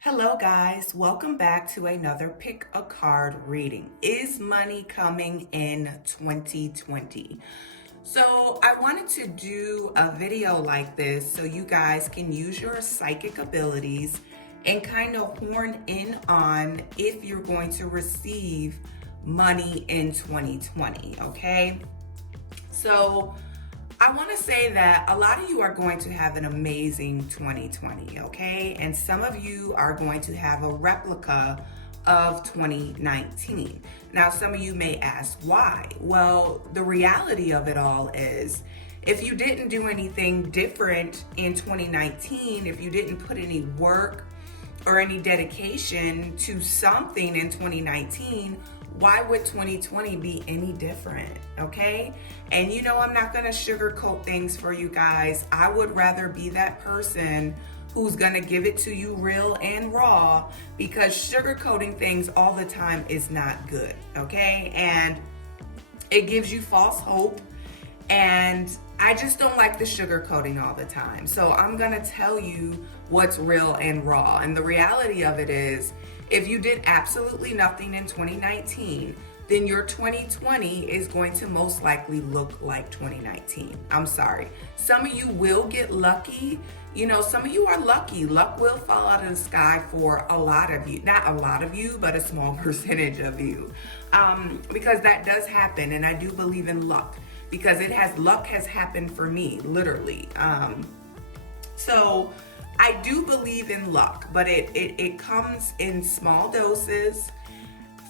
Hello guys, welcome back to another pick a card reading. Is money coming in 2020? So I wanted to do a video like this so you guys can use your psychic abilities and kind of horn in on if you're going to receive money in 2020, okay? So I want to say that a lot of you are going to have an amazing 2020, okay? And some of you are going to have a replica of 2019. Now, some of you may ask why. Well, the reality of it all is if you didn't do anything different in 2019, if you didn't put any work or any dedication to something in 2019, why would 2020 be any different? Okay. And you know, I'm not going to sugarcoat things for you guys. I would rather be that person who's going to give it to you real and raw, because sugarcoating things all the time is not good. Okay. And it gives you false hope. And I just don't like the sugarcoating all the time. So I'm going to tell you what's real and raw. And the reality of it is, if you did absolutely nothing in 2019, then your 2020 is going to most likely look like 2019. I'm sorry. Some of you will get lucky. You know, some of you are lucky. Luck will fall out of the sky for a lot of you. Not a lot of you, but a small percentage of you. Because that does happen. And I do believe in luck, because luck has happened for me, literally. So I do believe in luck, but it comes in small doses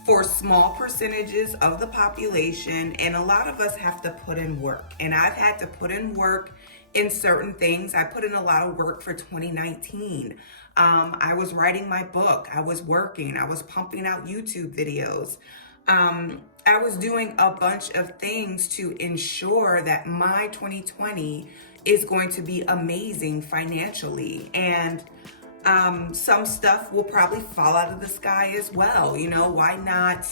for small percentages of the population, and a lot of us have to put in work. And I've had to put in work in certain things. I put in a lot of work for 2019. I was writing my book. I was working. I was pumping out YouTube videos. I was doing a bunch of things to ensure that my 2020 is going to be amazing financially. And some stuff will probably fall out of the sky as well. You know, why not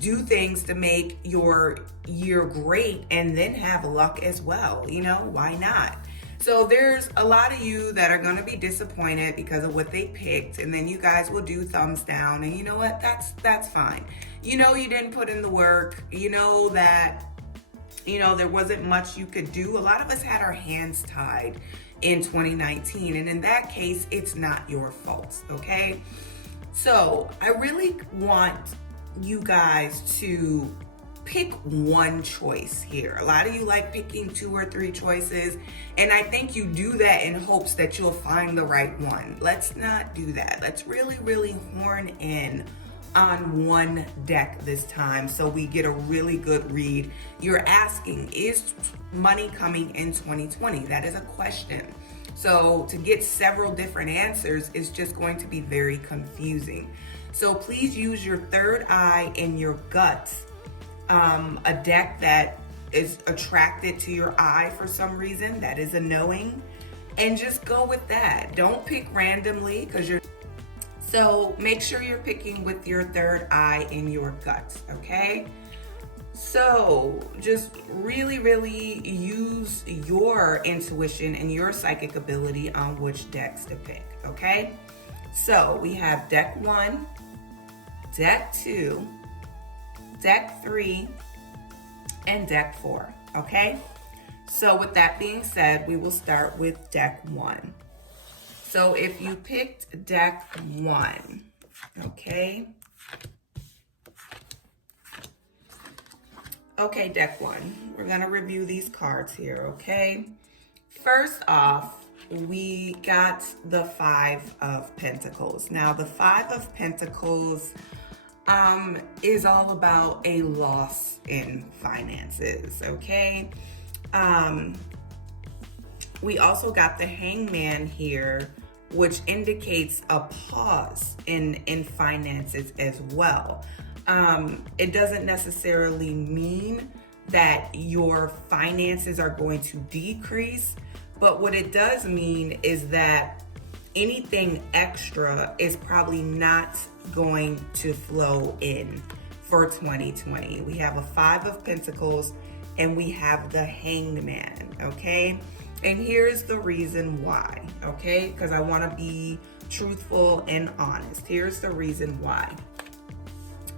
do things to make your year great and then have luck as well? You know, why not? So there's a lot of you that are going to be disappointed because of what they picked, and then you guys will do thumbs down, and you know what, that's fine. You know, you didn't put in the work. You know that, you know, there wasn't much you could do. A lot of us had our hands tied in 2019, and in that case, it's not your fault, okay? So I really want you guys to pick one choice here. A lot of you like picking 2 or 3 choices, and I think you do that in hopes that you'll find the right one. Let's not do that. Let's really horn in on one deck this time so we get a really good read. You're asking, is money coming in 2020? That is a question. So to get several different answers is just going to be very confusing. So please use your third eye and your guts. A deck that is attracted to your eye for some reason, that is a knowing, and just go with that. Don't pick randomly, because so make sure you're picking with your third eye and your guts, okay? So just really use your intuition and your psychic ability on which decks to pick, okay? So we have deck 1, deck 2, deck 3, and deck 4, okay? So with that being said, we will start with deck 1. So if you picked deck 1, okay? Okay, deck 1, we're gonna review these cards here, okay? First off, we got the 5 of Pentacles. Now, the 5 of Pentacles is all about a loss in finances, okay? We also got the Hangman here, which indicates a pause in finances as well. It doesn't necessarily mean that your finances are going to decrease, but what it does mean is that anything extra is probably not going to flow in for 2020. We have a 5 of Pentacles and we have the Hanged Man, okay? And here's the reason why, okay? Because I want to be truthful, and honest. Here's the reason why.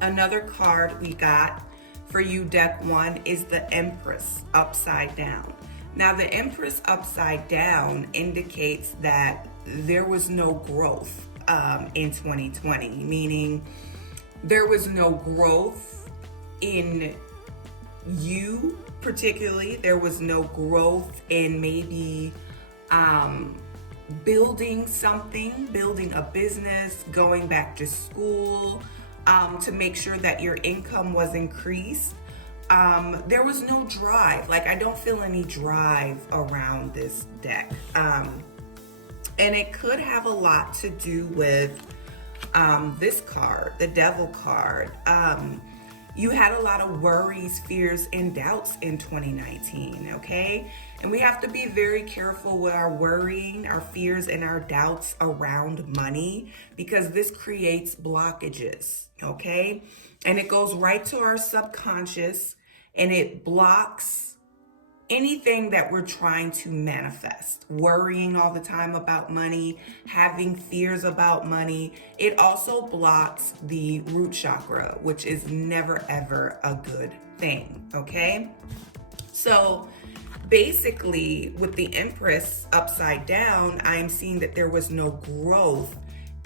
Another card we got for you, deck one, is the Empress upside down. Now, the Empress upside down indicates that there was no growth in 2020, meaning there was no growth in you particularly. There was no growth in maybe building something, building a business, going back to school, to make sure that your income was increased. There was no drive. Like, I don't feel any drive around this deck. And it could have a lot to do with this card, the Devil card. You had a lot of worries, fears, and doubts in 2019, okay? And we have to be very careful with our worrying, our fears, and our doubts around money, because this creates blockages, okay? And it goes right to our subconscious, and it blocks anything that we're trying to manifest. Worrying all the time about money, having fears about money. It also blocks the root chakra, which is never ever a good thing, okay? So basically, with the Empress upside down, I'm seeing that there was no growth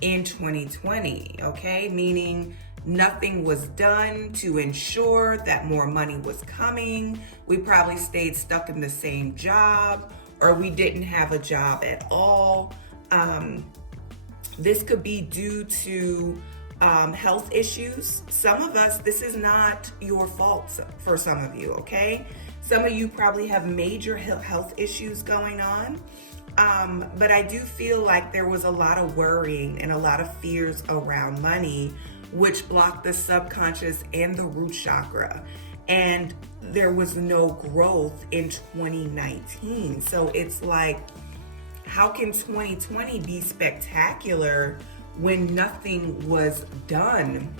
in 2020, okay? Meaning nothing was done to ensure that more money was coming. We probably stayed stuck in the same job, or we didn't have a job at all. This could be due to health issues. Some of us, this is not your fault for some of you, okay? Some of you probably have major health issues going on. But I do feel like there was a lot of worrying and a lot of fears around money, which blocked the subconscious and the root chakra. And there was no growth in 2019. So it's like, how can 2020 be spectacular when nothing was done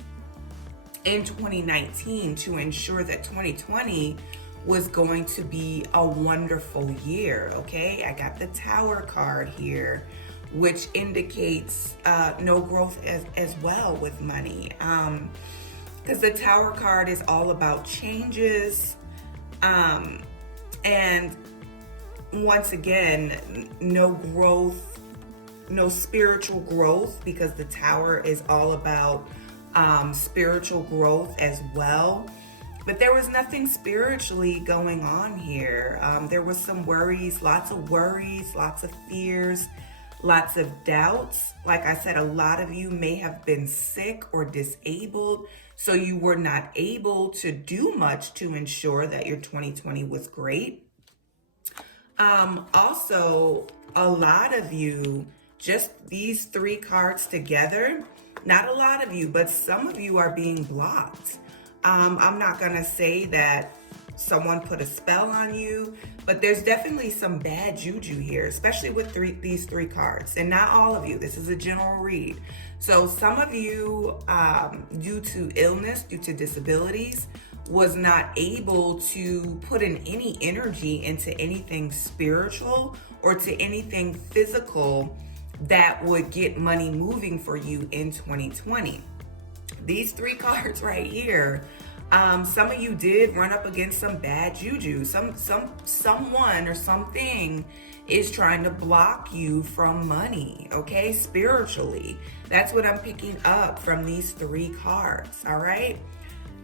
in 2019 to ensure that 2020 was going to be a wonderful year, okay? I got the Tower card here, which indicates no growth as well with money. Because the Tower card is all about changes. And once again, no growth, no spiritual growth, because the Tower is all about spiritual growth as well. But there was nothing spiritually going on here. There was some worries, lots of fears, lots of doubts. Like I said, a lot of you may have been sick or disabled, so you were not able to do much to ensure that your 2020 was great. Also, a lot of you, just these three cards together, not a lot of you, but some of you are being blocked. I'm not gonna say that someone put a spell on you, but there's definitely some bad juju here, especially with these three cards. And not all of you, this is a general read. So some of you, due to illness, due to disabilities, was not able to put in any energy into anything spiritual or to anything physical that would get money moving for you in 2020. These three cards right here, some of you did run up against some bad juju. Someone or something is trying to block you from money, okay, spiritually. That's what I'm picking up from these three cards, all right?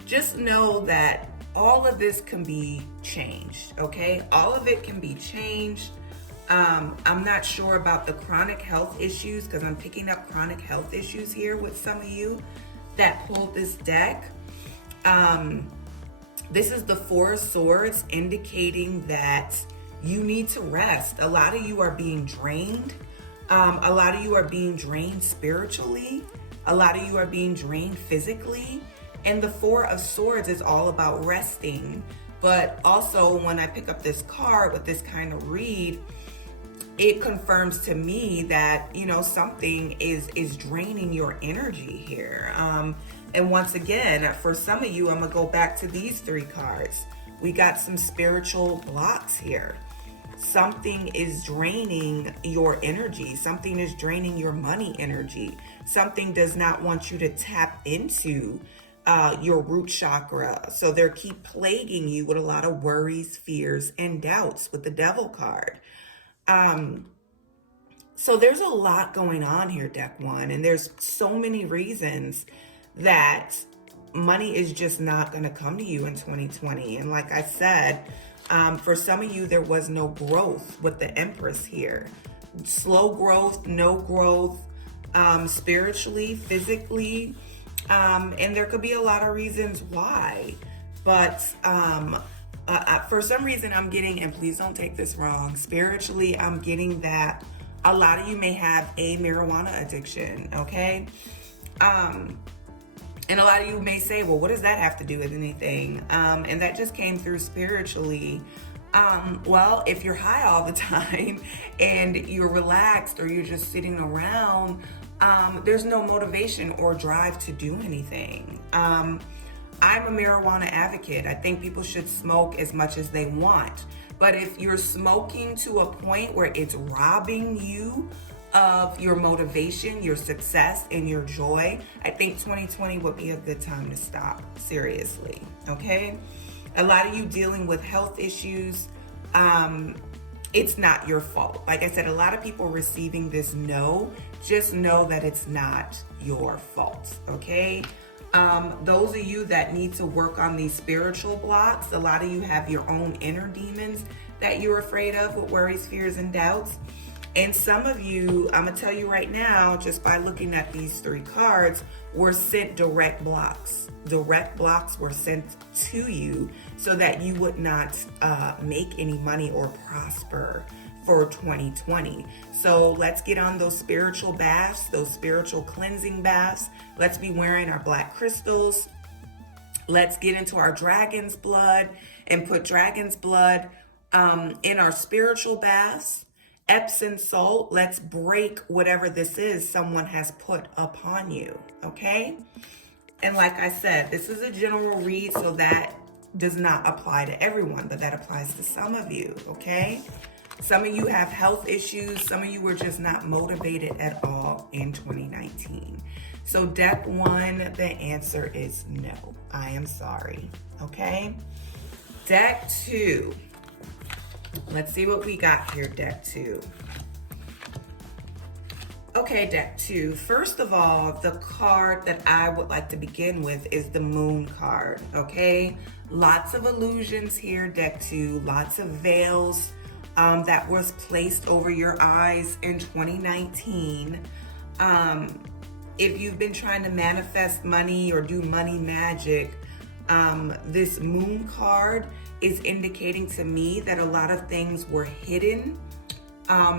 Just know that all of this can be changed, okay? All of it can be changed. I'm not sure about the chronic health issues, because I'm picking up chronic health issues here with some of you that pulled this deck. This is the Four of Swords, indicating that you need to rest. A lot of you are being drained. A lot of you are being drained spiritually. A lot of you are being drained physically. And the Four of Swords is all about resting. But also, when I pick up this card with this kind of read, it confirms to me that, you know, something is draining your energy here. And once again, for some of you, I'm gonna go back to these three cards. We got some spiritual blocks here. something is draining your energy. Something is draining your money energy. Something does not want you to tap into your root chakra. So they keep plaguing you with a lot of worries, fears, and doubts with the devil card. So there's a lot going on here, deck one, and there's so many reasons that money is just not going to come to you in 2020. And like I said, for some of you, there was no growth with the Empress here. Slow growth, no growth, spiritually, physically, and there could be a lot of reasons why. But for some reason, I'm getting, and please don't take this wrong, spiritually, I'm getting that a lot of you may have a marijuana addiction, okay? And a lot of you may say, well, what does that have to do with anything? And that just came through spiritually. Well, if you're high all the time and you're relaxed or you're just sitting around, there's no motivation or drive to do anything. I'm a marijuana advocate. I think people should smoke as much as they want. But if you're smoking to a point where it's robbing you of your motivation, your success, and your joy, I think 2020 would be a good time to stop, seriously, okay? A lot of you dealing with health issues, it's not your fault. Like I said, a lot of people receiving this no, just know that it's not your fault, okay? Those of you that need to work on these spiritual blocks, a lot of you have your own inner demons that you're afraid of with worries, fears, and doubts. And some of you, I'm going to tell you right now, just by looking at these three cards, were sent direct blocks. Direct blocks were sent to you so that you would not make any money or prosper for 2020. So let's get on those spiritual baths, those spiritual cleansing baths. Let's be wearing our black crystals. Let's get into our dragon's blood and put dragon's blood in our spiritual baths. Epsom salt, let's break whatever this is someone has put upon you, okay? And like I said, this is a general read, so that does not apply to everyone, but that applies to some of you, okay? Some of you have health issues. Some of you were just not motivated at all in 2019. So deck one, the answer is no. I am sorry, okay? Deck two. Let's see what we got here, deck two. Okay, deck two. First of all, the card that I would like to begin with is the Moon card, okay? Lots of illusions here, deck two. Lots of veils that was placed over your eyes in 2019. If you've been trying to manifest money or do money magic, this Moon card is indicating to me that a lot of things were hidden.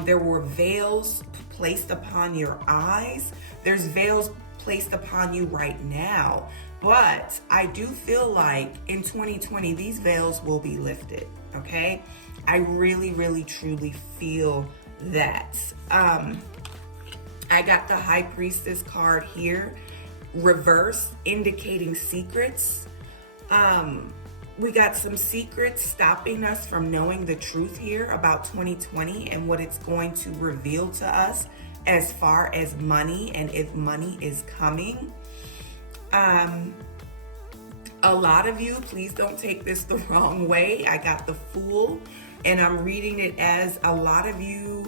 There were veils placed upon your eyes. There's veils placed upon you right now. But I do feel like in 2020, these veils will be lifted, okay? I really, really, truly feel that. I got the High Priestess card here, reverse, indicating secrets. We got some secrets stopping us from knowing the truth here about 2020 and what it's going to reveal to us as far as money and if money is coming. A lot of you, please don't take this the wrong way. I got the Fool, and I'm reading it as a lot of you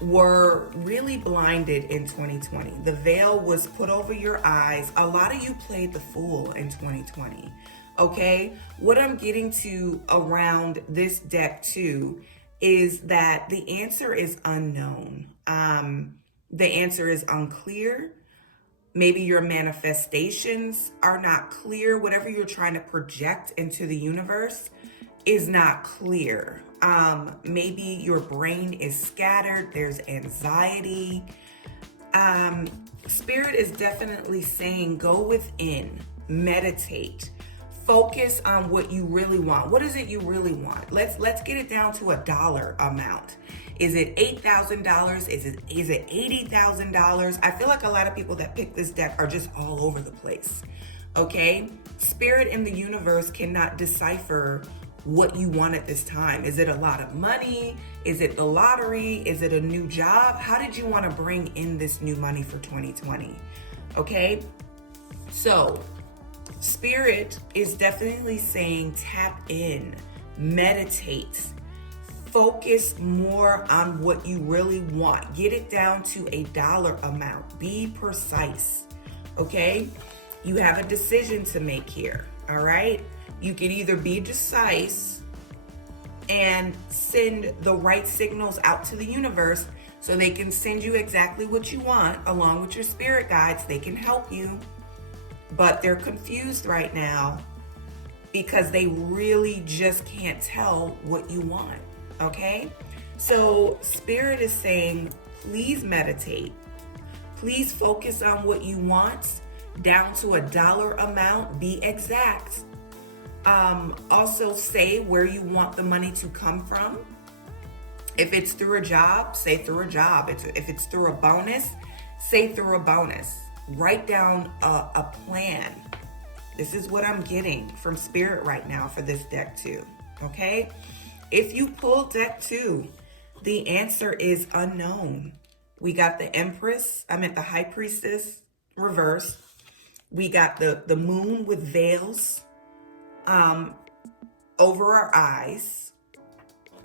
were really blinded in 2020. The veil was put over your eyes. A lot of you played the fool in 2020. Okay, what I'm getting to around this deck too is that the answer is unknown. The answer is unclear. Maybe your manifestations are not clear. Whatever you're trying to project into the universe is not clear. Maybe your brain is scattered. There's anxiety. Spirit is definitely saying go within, meditate. Focus on what you really want. What is it you really want? Let's get it down to a dollar amount. Is it $8,000? Is it $80,000? I feel like a lot of people that pick this deck are just all over the place. Okay? Spirit in the universe cannot decipher what you want at this time. Is it a lot of money? Is it the lottery? Is it a new job? How did you want to bring in this new money for 2020? Okay, so Spirit is definitely saying tap in, meditate, focus more on what you really want. Get it down to a dollar amount. Be precise, okay? You have a decision to make here, all right? You can either be decisive and send the right signals out to the universe so they can send you exactly what you want along with your spirit guides. They can help you, but they're confused right now because they really just can't tell what you want, okay? So Spirit is saying, please meditate. Please focus on what you want down to a dollar amount. Be exact. Also say where you want the money to come from. If it's through a job, say through a job. If it's through a bonus, say through a bonus. Write down a plan. This is what I'm getting from Spirit right now for this deck too, okay? If you pull deck 2, the answer is unknown. We got the the High Priestess reverse. We got the moon with veils over our eyes.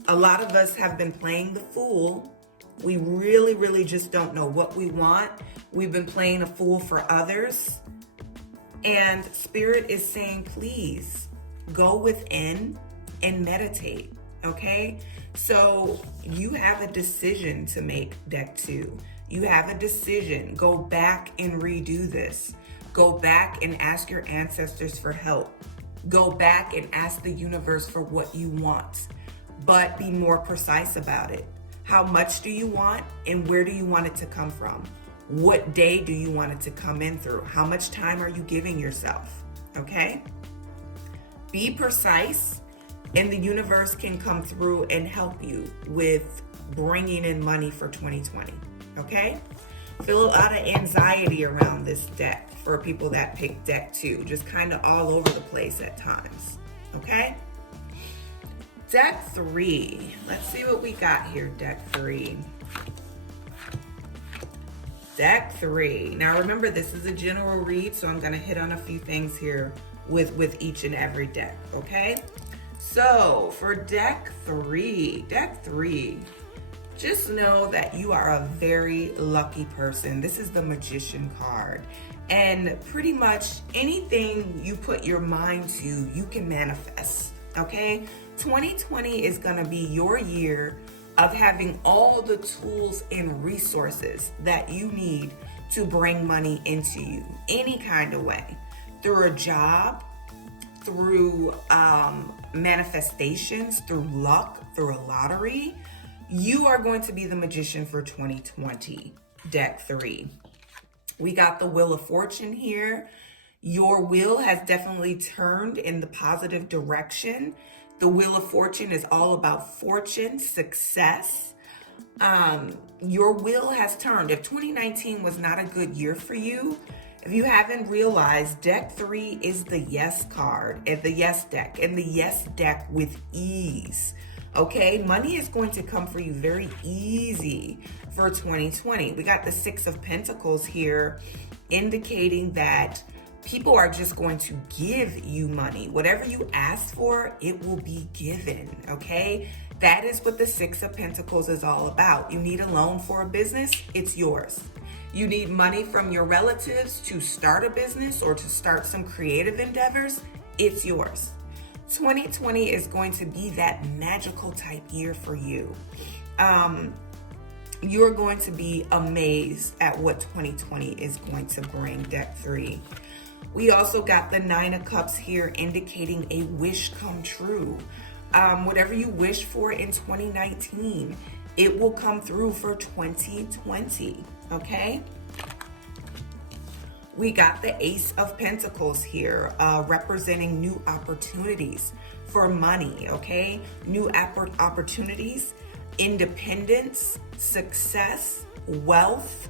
A lot of us have been playing the fool. We really, really just don't know what we want. We've been playing a fool for others. And Spirit is saying, please go within and meditate, okay? So you have a decision to make, deck 2. You have a decision. Go back and redo this. Go back and ask your ancestors for help. Go back and ask the universe for what you want, but be more precise about it. How much do you want and where do you want it to come from? What day do you want it to come in through? How much time are you giving yourself? Okay? Be precise and the universe can come through and help you with bringing in money for 2020. Okay? Feel a lot of anxiety around this deck for people that pick deck 2. Just kind of all over the place at times. Okay? Deck 3. Let's see what we got here, deck 3. Deck 3. Now remember, this is a general read, so I'm going to hit on a few things here with each and every deck, okay? So for deck 3, just know that you are a very lucky person. This is the Magician card. And pretty much anything you put your mind to, you can manifest, okay? 2020 is going to be your year of having all the tools and resources that you need to bring money into you any kind of way. Through a job, through manifestations, through luck, through a lottery. You are going to be the magician for 2020, deck 3. We got the Wheel of Fortune here. Your wheel has definitely turned in the positive direction. The Wheel of Fortune is all about fortune, success. Your wheel has turned. If 2019 was not a good year for you, if you haven't realized, deck 3 is the yes card and the yes deck, and the yes deck with ease. Okay, money is going to come for you very easy for 2020. We got the 6 of Pentacles here, indicating that people are just going to give you money. Whatever you ask for, it will be given, okay? That is what the 6 of Pentacles is all about. You need a loan for a business, it's yours. You need money from your relatives to start a business or to start some creative endeavors, it's yours. 2020 is going to be that magical type year for you. You're going to be amazed at what 2020 is going to bring, deck 3. We also got the 9 of Cups here, indicating a wish come true. Whatever you wish for in 2019, it will come through for 2020, okay? We got the Ace of Pentacles here, representing new opportunities for money, okay? New opportunities, independence, success, wealth.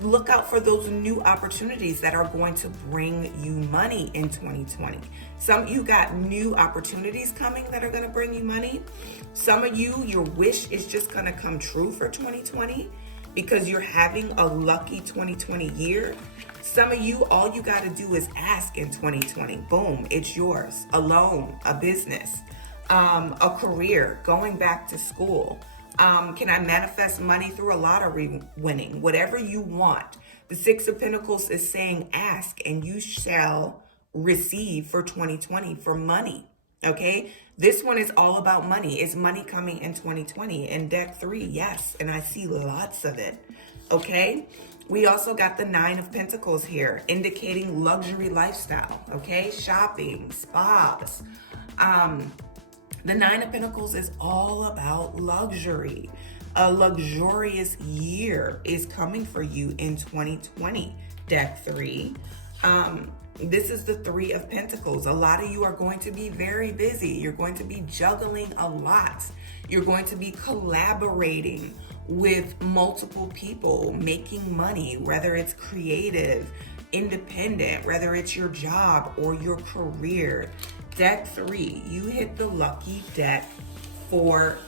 Look out for those new opportunities that are going to bring you money in 2020. Some of you got new opportunities coming that are going to bring you money. Some of you, your wish is just going to come true for 2020 because you're having a lucky 2020 year. Some of you, all you got to do is ask in 2020. Boom, it's yours. A loan, a business, a career, going back to school. Can I manifest money through a lottery winning? Whatever you want. The Six of Pentacles is saying ask and you shall receive for 2020 for money. Okay? This one is all about money. Is money coming in 2020? In deck 3, yes. And I see lots of it. Okay? We also got the Nine of Pentacles here, indicating luxury lifestyle. Okay? Shopping, spas. The Nine of Pentacles is all about luxury. A luxurious year is coming for you in 2020, deck 3. This is the Three of Pentacles. A lot of you are going to be very busy. You're going to be juggling a lot. You're going to be collaborating with multiple people, making money, whether it's creative, independent, whether it's your job or your career. Deck 3, you hit the lucky deck for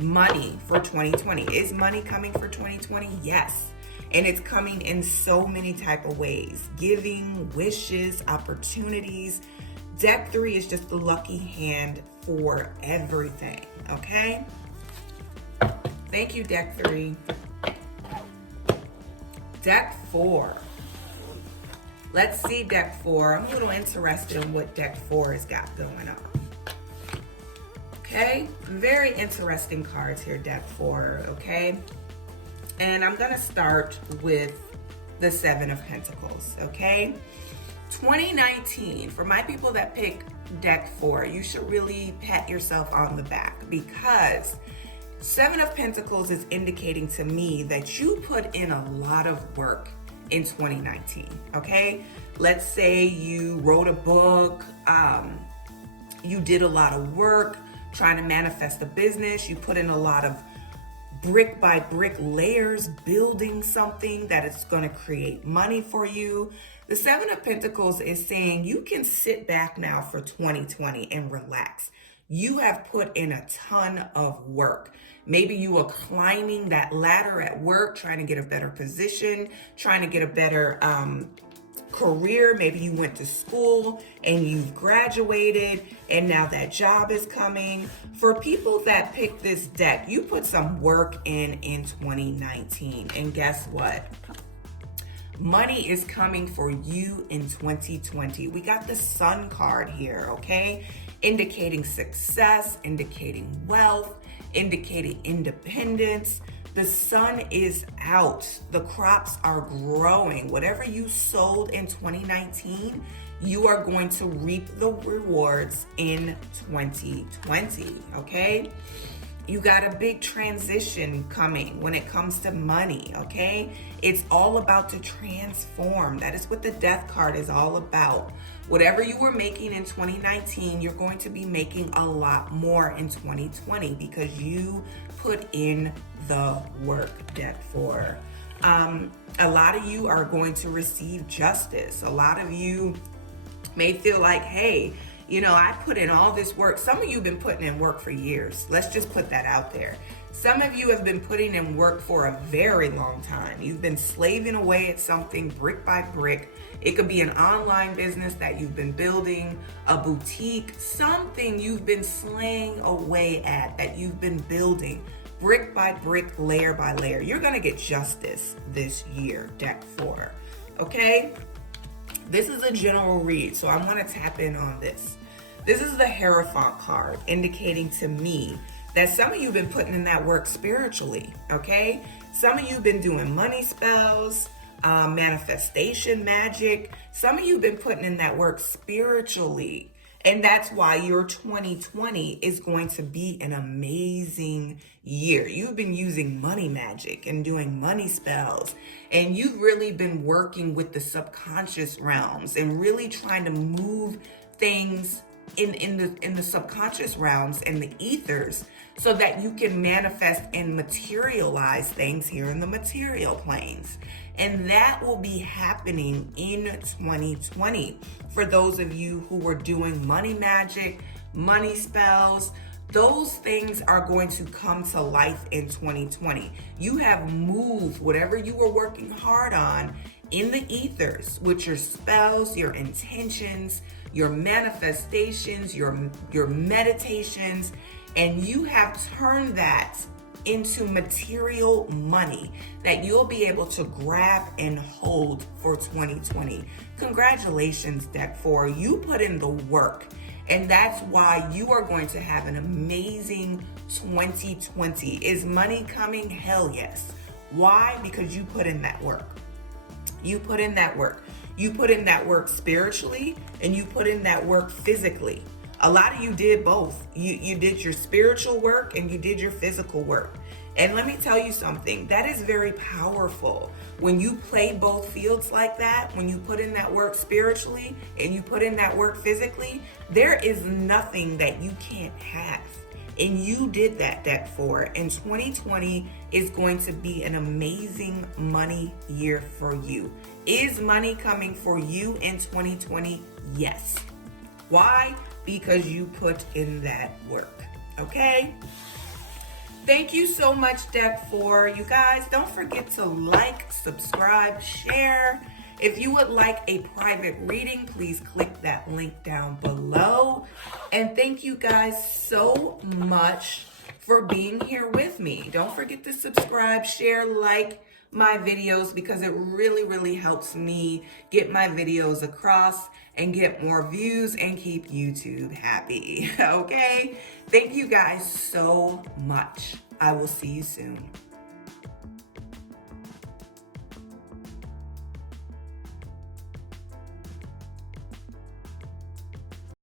money for 2020. Is money coming for 2020? Yes. And it's coming in so many type of ways. Giving, wishes, opportunities. Deck 3 is just the lucky hand for everything, okay? Thank you, deck 3. Deck 4. Let's see deck 4. I'm a little interested in what deck 4 has got going on. Okay, very interesting cards here, deck 4, okay? And I'm gonna start with the Seven of Pentacles, okay? 2019, for my people that pick deck 4, you should really pat yourself on the back because Seven of Pentacles is indicating to me that you put in a lot of work in 2019, okay? Let's say you wrote a book, you did a lot of work trying to manifest a business, you put in a lot of brick by brick layers, building something that is gonna create money for you. The Seven of Pentacles is saying you can sit back now for 2020 and relax. You have put in a ton of work. Maybe you are climbing that ladder at work, trying to get a better position, trying to get a better career. Maybe you went to school and you've graduated and now that job is coming. For people that pick this deck, you put some work in 2019. And guess what? Money is coming for you in 2020. We got the Sun card here, okay? Indicating success, indicating wealth, indicating independence. The sun is out. The crops are growing. Whatever you sowed in 2019, you are going to reap the rewards in 2020, okay? You got a big transition coming when it comes to money, okay? It's all about to transform. That is what the Death card is all about. Whatever you were making in 2019, you're going to be making a lot more in 2020 because you put in the work, deck 4. A lot of you are going to receive justice. A lot of you may feel like, hey, you know, I put in all this work. Some of you have been putting in work for years. Let's just put that out there. Some of you have been putting in work for a very long time. You've been slaving away at something brick by brick. It could be an online business that you've been building, a boutique, something you've been slaying away at that you've been building brick by brick, layer by layer. You're gonna get justice this year, deck 4, okay? This is a general read, so I wanna tap in on this. This is the Hierophant card, indicating to me that some of you have been putting in that work spiritually, okay? Some of you have been doing money spells, manifestation magic. Some of you have been putting in that work spiritually. And that's why your 2020 is going to be an amazing year. You've been using money magic and doing money spells, and you've really been working with the subconscious realms and really trying to move things in the subconscious realms and the ethers so that you can manifest and materialize things here in the material planes. And that will be happening in 2020. For those of you who were doing money magic, money spells, those things are going to come to life in 2020. You have moved whatever you were working hard on in the ethers with your spells, your intentions, your manifestations, your meditations, and you have turned that into material money that you'll be able to grab and hold for 2020. Congratulations, Deck 4. You put in the work, and that's why you are going to have an amazing 2020. Is money coming? Hell yes. Why? Because you put in that work. You put in that work. You put in that work spiritually, and you put in that work physically. A lot of you did both. You did your spiritual work and you did your physical work. And let me tell you something, that is very powerful. When you play both fields like that, when you put in that work spiritually and you put in that work physically, there is nothing that you can't have. And you did that, Deck 4. And 2020 is going to be an amazing money year for you. Is money coming for you in 2020? Yes. Why? Because you put in that work. Okay? Thank you so much, Deck 4. You guys, don't forget to like, subscribe, share. If you would like a private reading, please click that link down below. And thank you guys so much for being here with me. Don't forget to subscribe, share, like my videos, because it really, really helps me get my videos across and get more views and keep YouTube happy. Okay? Thank you guys so much. I will see you soon.